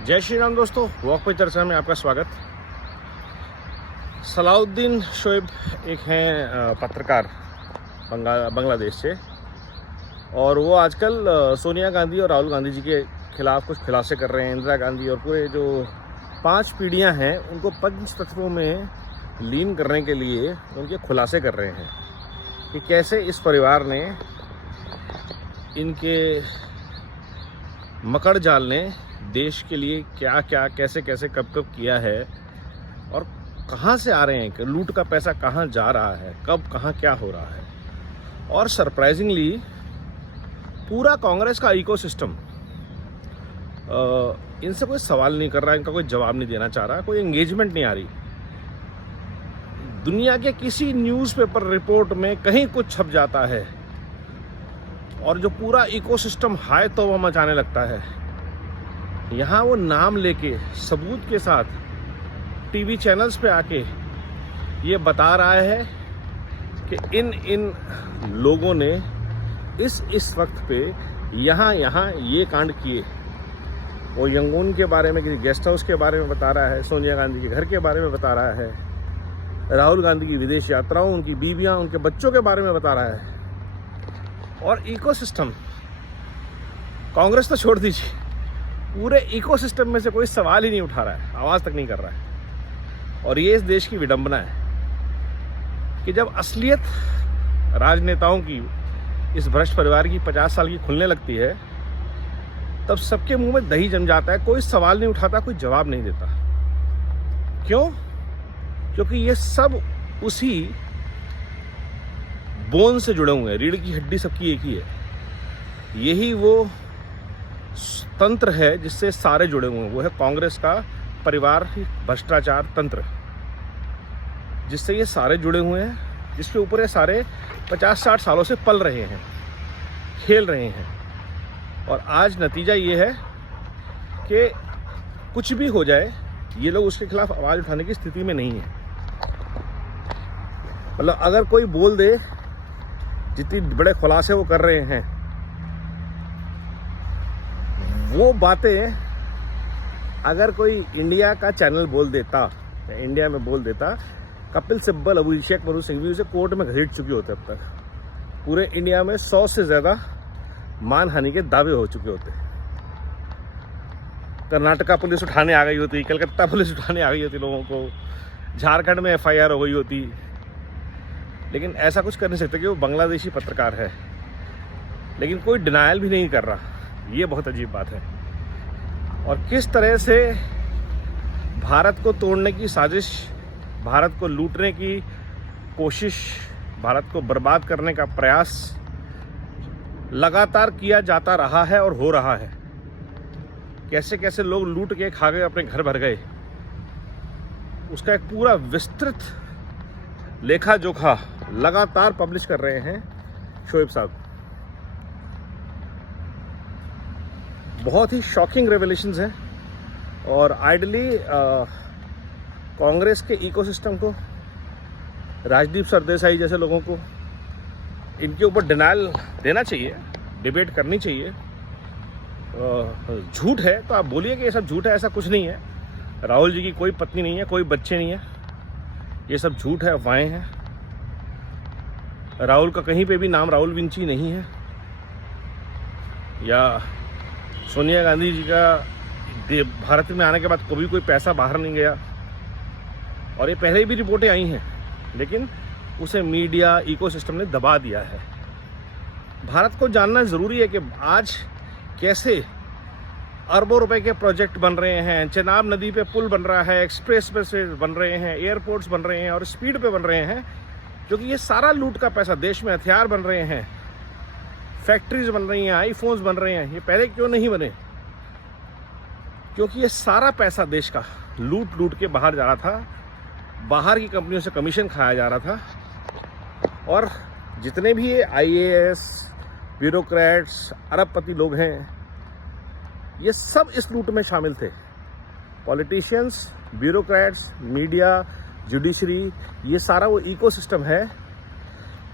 जय श्री राम दोस्तों, वॉक पे चर्चा में आपका स्वागत। सलाउद्दीन शोएब एक हैं पत्रकार बांग्लादेश से, और वो आजकल सोनिया गांधी और राहुल गांधी जी के खिलाफ कुछ खुलासे कर रहे हैं। इंदिरा गांधी और पूरे जो 5 पीढ़ियां हैं उनको पंच तत्वों में लीन करने के लिए उनके खुलासे कर रहे हैं कि कैसे इस परिवार ने, इनके मकड़ जाल ने देश के लिए क्या क्या कैसे कैसे कब कब किया है और कहाँ से आ रहे हैं, लूट का पैसा कहाँ जा रहा है, कब कहाँ क्या हो रहा है। और सरप्राइजिंगली पूरा कांग्रेस का इकोसिस्टम इनसे कोई सवाल नहीं कर रहा, इनका कोई जवाब नहीं देना चाह रहा, कोई एंगेजमेंट नहीं आ रही। दुनिया के किसी न्यूज़पेपर रिपोर्ट में कहीं कुछ छप जाता है और जो पूरा इकोसिस्टम हाय तौबा मचाने लगता है, यहाँ वो नाम लेके सबूत के साथ टीवी चैनल्स पे आके ये बता रहा है कि इन लोगों ने इस वक्त पे यहाँ ये कांड किए। वो यंगून के बारे में, किसी गेस्ट हाउस के बारे में बता रहा है, सोनिया गांधी के घर के बारे में बता रहा है, राहुल गांधी की विदेश यात्राओं, उनकी बीवियाँ, उनके बच्चों के बारे में बता रहा है। और इकोसिस्टम, कांग्रेस तो छोड़ दीजिए, पूरे इकोसिस्टम में से कोई सवाल ही नहीं उठा रहा है, आवाज़ तक नहीं कर रहा है। और ये इस देश की विडंबना है कि जब असलियत राजनेताओं की, इस भ्रष्ट परिवार की 50 साल की खुलने लगती है, तब सबके मुंह में दही जम जाता है। कोई सवाल नहीं उठाता, कोई जवाब नहीं देता। क्यों? क्योंकि ये सब उसी बोन से जुड़े हुए हैं, रीढ़ की हड्डी सबकी एक ही है। यही वो तंत्र है जिससे सारे जुड़े हुए हैं, वो है कांग्रेस का परिवार भ्रष्टाचार तंत्र, जिससे ये सारे जुड़े हुए हैं, जिसके ऊपर ये सारे 50-60 सालों से पल रहे हैं, खेल रहे हैं। और आज नतीजा ये है कि कुछ भी हो जाए, ये लोग उसके खिलाफ आवाज़ उठाने की स्थिति में नहीं है। मतलब अगर कोई बोल दे, जितनी बड़े खुलासे वो कर रहे हैं, वो बातें अगर कोई इंडिया का चैनल बोल देता, इंडिया में बोल देता, कपिल सिब्बल, अभिषेक मनु सिंघवी उसे कोर्ट में घसीट चुके होते। अब तक पूरे इंडिया में 100 से ज़्यादा मानहानि के दावे हो चुके होते। कर्नाटका पुलिस उठाने आ गई होती, कलकत्ता पुलिस उठाने आ गई होती लोगों को, झारखंड में FIR हो गई होती। लेकिन ऐसा कुछ कर नहीं सकते कि वो बांग्लादेशी पत्रकार है, लेकिन कोई डिनायल भी नहीं कर रहा। ये बहुत अजीब बात है। और किस तरह से भारत को तोड़ने की साजिश, भारत को लूटने की कोशिश, भारत को बर्बाद करने का प्रयास लगातार किया जाता रहा है और हो रहा है। कैसे कैसे लोग लूट के खा गए, अपने घर भर गए, उसका एक पूरा विस्तृत लेखा जोखा लगातार पब्लिश कर रहे हैं शोएब साहब। बहुत ही शॉकिंग रेवलेशंस हैं। और आइडली कांग्रेस के इकोसिस्टम को, राजदीप सरदेसाई जैसे लोगों को इनके ऊपर डिनायल देना चाहिए, डिबेट करनी चाहिए। झूठ है तो आप बोलिए कि ये सब झूठ है, ऐसा कुछ नहीं है। राहुल जी की कोई पत्नी नहीं है, कोई बच्चे नहीं है, ये सब झूठ है, अफवाहें हैं। राहुल का कहीं पे भी नाम राहुल विंची नहीं है, या सोनिया गांधी जी का भारत में आने के बाद कभी कोई पैसा बाहर नहीं गया। और ये पहले भी रिपोर्टें आई हैं, लेकिन उसे मीडिया इकोसिस्टम ने दबा दिया है। भारत को जानना ज़रूरी है कि आज कैसे अरबों रुपए के प्रोजेक्ट बन रहे हैं, चेनाब नदी पे पुल बन रहा है, एक्सप्रेस वे बन रहे हैं, एयरपोर्ट्स बन रहे हैं और स्पीड पे बन रहे हैं, क्योंकि ये सारा लूट का पैसा, देश में हथियार बन रहे हैं, फैक्ट्रीज बन रही हैं, आईफोन्स बन रहे हैं। ये पहले क्यों नहीं बने? क्योंकि ये सारा पैसा देश का लूट के बाहर जा रहा था, बाहर की कंपनियों से कमीशन खाया जा रहा था। और जितने भी ये IAS, ब्यूरोक्रेट्स, अरबपति लोग हैं, ये सब इस लूट में शामिल थे। पॉलिटिशियंस, ब्यूरोक्रेट्स, मीडिया, जुडिशरी, ये सारा वो इकोसिस्टम है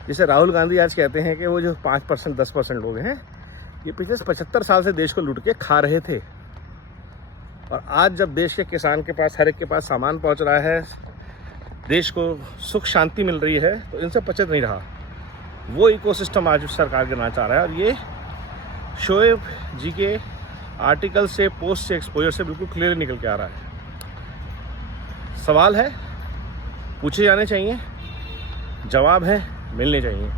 जिसे राहुल गांधी आज कहते हैं कि वो जो 5% 10% लोग हैं, ये पिछले 75 साल से देश को लूट के खा रहे थे। और आज जब देश के किसान के पास, हर एक के पास सामान पहुंच रहा है, देश को सुख शांति मिल रही है, तो इनसे पचत नहीं रहा। वो इकोसिस्टम आज सरकार गिरना चाह रहा है। और ये शोएब जी के आर्टिकल से, पोस्ट से, एक्सपोजर से बिल्कुल क्लियर निकल के आ रहा है। सवाल है, पूछे जाने चाहिए, जवाब है, मिलने चाहिए।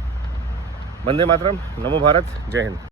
वंदे मातरम, नमो भारत, जय हिंद।